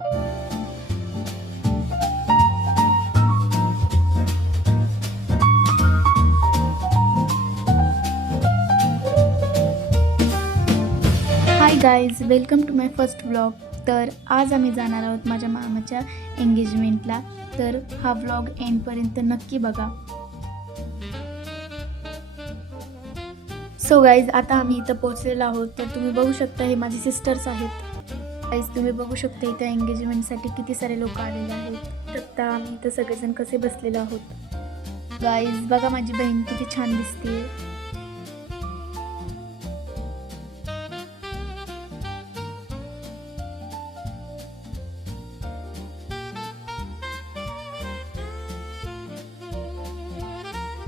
High guys, welcome to my first vlog. तर आज आम्ही जाणार आहोत माझ्या मामाच्या एंगेजमेंटला. तर हा व्लॉग एंडपर्यंत नक्की बघा. सो गाईज, आता आम्ही इथं पोहोचलेलो आहोत. तर तुम्ही बघू शकता, हे माझे सिस्टर्स आहेत. गाईज, तुम्ही बघू शकता इथं एंगेजमेंटसाठी किती सारे लोक आलेले आहेत. तर आम्ही इथं सगळेजण कसे बसलेलो आहोत. गाईज बघा, माझी बहीण किती छान दिसते.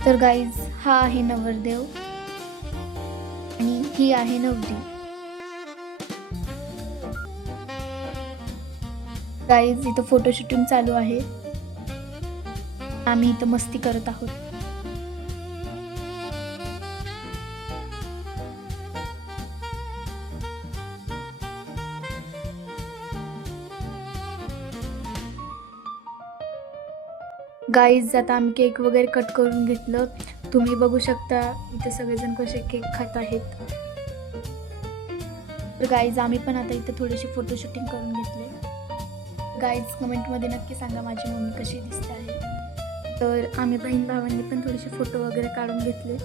तर गाईज, हा आहे नवरदेव आणि ही आहे नवरी. गाईज, इथं फोटो शूटिंग चालू आहे. आम्ही इथं मस्ती करत आहोत. गाईज, आता आम्ही केक वगैरे कट करून घेतलं. तुम्ही बघू शकता इथे सगळेजण कसे केक खात आहेत. तर गाईज, आम्ही पण आता इथे थोडीशी फोटो शूटिंग करून घेतले. गाईज, कमेंटमध्ये नक्की सांगा माझी मम्मी कशी दिसते आहे. तर आम्ही बहीण भावांनी पण थोडेसे फोटो वगैरे काढून घेतले.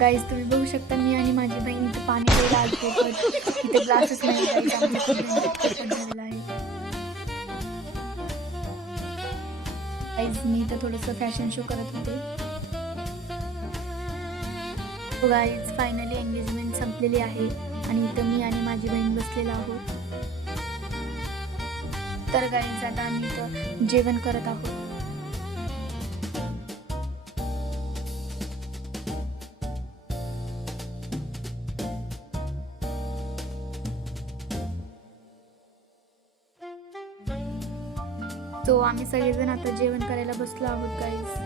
गाईज, तुम्ही बघू शकता मी आणि माझी बहीण इथे पाणी प्यायला आलतो, पण इथे ग्लासच नाही. गाईज, आम्ही खूप वेळा झालेला आहे. गाईज, मी इथं थोडंसं फॅशन शो करत होते. गाईज, फायनली एंगेजमेंट संपलेली आहे आणि इथं मी आणि माझी बहीण बसलेलो आहोत. तर गाईज, आता आम्ही इथं जेवण करत आहोत. तो आम्ही सगळेजण आता जेवण करायला बसलो आहोत. गाईज,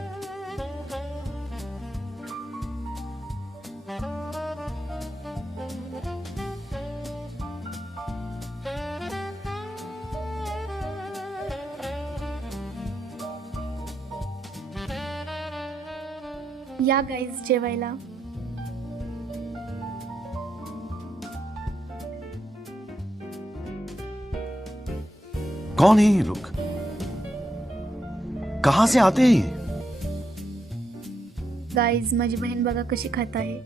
या गाईज जेवायला. कौन है ये लोग? कहां से आते हैं ये? गाईज, माझी बहीण बघा कशी खात आहे.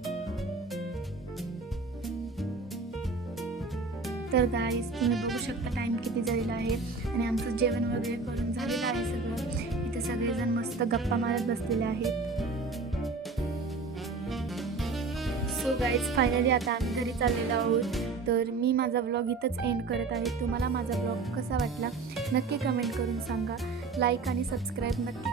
तर गाईज, तुम्ही बघू शकता टाइम किती झालेला आहे आणि आमचं जेवण वगैरे करून झालेलं आहे सगळं. इथे सगळेजण मस्त गप्पा मारत बसलेले आहेत. सो गाईज, फायनली आता आम्ही घरी चाललेलो आहोत. तर मी माझा व्लॉग इथंच एंड करत आहे. तुम्हाला माझा व्लॉग कसा वाटला नक्की कमेंट करून सांगा. लाईक आणि सबस्क्राईब नक्की